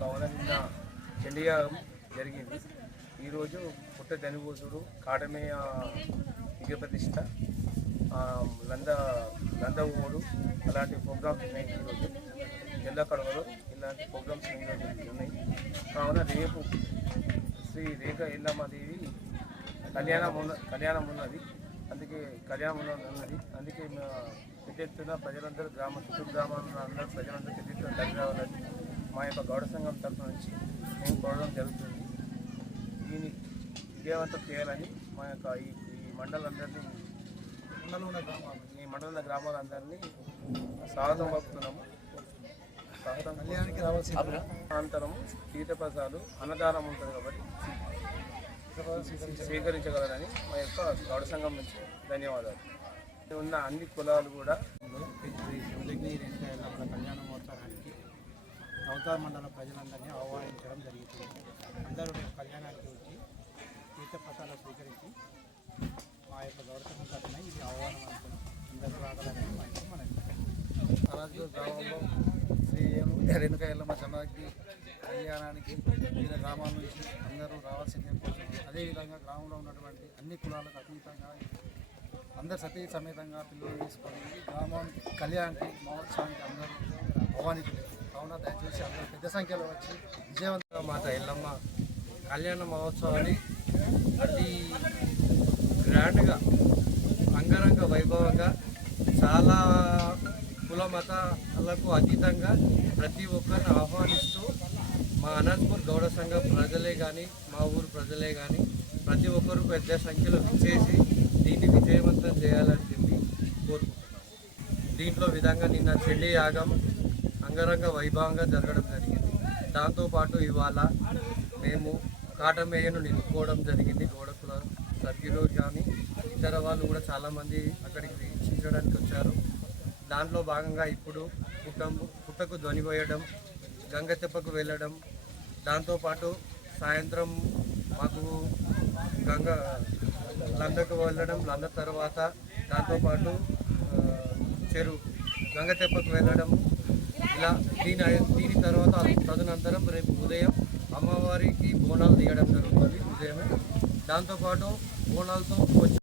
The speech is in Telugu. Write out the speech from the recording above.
కావున నిన్న చండీయాగం జరిగింది. ఈరోజు పుట్ట ధనిబోసుడు కాటమేయ విజయప్రతిష్ట లందవోడు అలాంటి ప్రోగ్రామ్స్ ఉన్నాయి. ఈరోజు జిల్లా కడవలో ఇలాంటి ప్రోగ్రామ్స్ ఈరోజు ఉన్నాయి. కావున రేపు శ్రీ రేఖ ఎల్లమ్మదేవి కళ్యాణం ఉన్నది. అందుకే పెద్ద ఎత్తున ప్రజలందరూ చుట్టూ గ్రామాల్లో అందరూ ప్రజలందరూ పెద్ద ఎత్తున కలిసి రావాలని మా యొక్క గౌడ సంఘం తరఫు నుంచి మేము కోరడం జరుగుతుంది. దీన్ని విజయవంతం చేయాలని మా యొక్క ఈ మండలందరినీ ఈ మండల గ్రామాలందరినీ స్వాగతం పలుకుతున్నాము. అనంతరం తీర్థప్రసాదాలు అన్నదానం ఉంటుంది కాబట్టి స్వీకరించగలరని మా యొక్క గౌడ సంఘం నుంచి ధన్యవాదాలు. ఉన్న అన్ని కులాలు కూడా శివలింగి రేణుక కళ్యాణ మహోత్సవానికి అవతార మండల ప్రజలందరినీ ఆహ్వానించడం జరిగింది. అందరూ రేపు కళ్యాణానికి వచ్చి తీర్థప్రసాదాలు స్వీకరించి మా యొక్క గౌడ సంఘం తరఫున ఇది ఆహ్వానం అనుకున్నాం. అందరూ రాగలని మా యొక్క మన అరాజపూర్ గ్రామంలో శ్రీ రేణుక ఎల్లమ్మ సమాధికి కళ్యాణానికి వివిధ గ్రామాల నుంచి అందరూ రావాల్సిందే కోరుతున్నాం. అదేవిధంగా గ్రామంలో ఉన్నటువంటి అన్ని కులాలకు అతీతంగా అందరు సతీ సమేతంగా పిల్లలు తీసుకొని గ్రామానికి కళ్యాణానికి మహోత్సవానికి అందరూ ఆహ్వానితులు. కావున దయచేసి అందరూ పెద్ద సంఖ్యలో వచ్చి విజయవంతంగా మాత ఎల్లమ్మ కళ్యాణ మహోత్సవాన్ని అతి గ్రాండ్గా అంగరంగ వైభవంగా చాలా కుల మతాలకు అతీతంగా ప్రతి ఒక్కరిని ఆహ్వానిస్తూ మా అనంతపూర్ గౌడ సంఘ ప్రజలే కానీ మా ఊరు ప్రజలే కానీ ప్రతి ఒక్కరూ పెద్ద సంఖ్యలో విచ్చేసి దీన్ని విజయవంతం చేయాలని చెప్పి కోరుకుంటున్నాం. దీంట్లో విధంగా నిన్న చండీ యాగం అంగరంగ వైభవంగా జరగడం జరిగింది. దాంతోపాటు ఇవాళ మేము కాటమేయను నిలుపుకోవడం జరిగింది. గోడకుల సభ్యులు కానీ ఇతర వాళ్ళు కూడా చాలామంది అక్కడికి వీక్షించడానికి వచ్చారు. దాంట్లో భాగంగా ఇప్పుడు పుట్టకు ధ్వని పోయడం, గంగ తెప్పకు వెళ్ళడం, దాంతోపాటు సాయంత్రం మాకు లందకు వెళ్ళడం, లంద తర్వాత దాంతోపాటు గంగ తెప్పకు వెళ్ళడం, ఇలా దీని తర్వాత తదనంతరం రేపు ఉదయం అమ్మవారికి బోనాలు తీయడం జరుగుతుంది ఉదయమే. దాంతోపాటు బోనాలతో